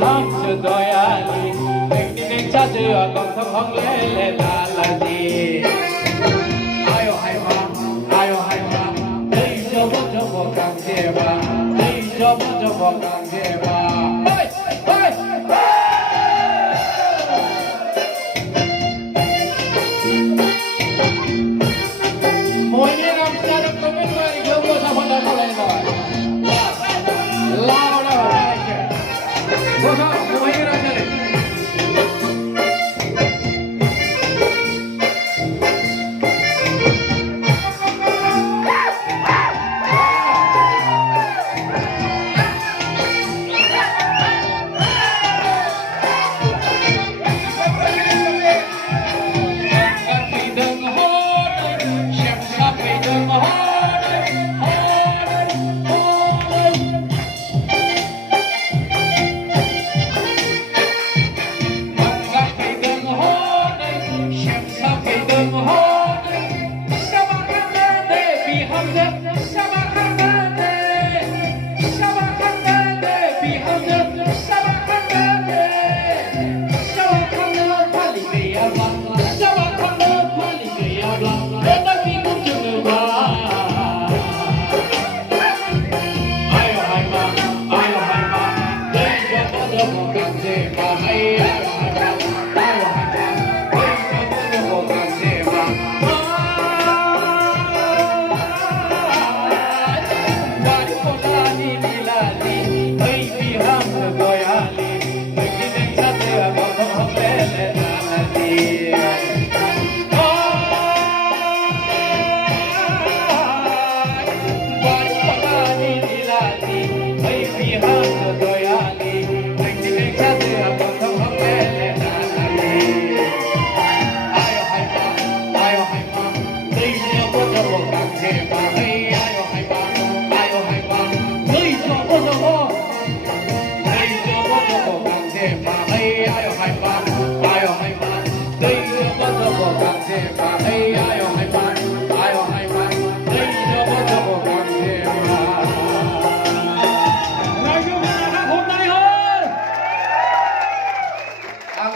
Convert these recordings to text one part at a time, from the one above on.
함수 도야리 백리백 찾으어 공통홍례 달라지 아유 하이마 아유 하이마 에이 저거 강제봐 에이 저거 강제봐 mỗi năm ra được có biết người thiếu mua sao phân đấu lên rồi lao đâu ra đây kìa cô sao mỗi ra đây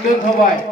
Đương không vậy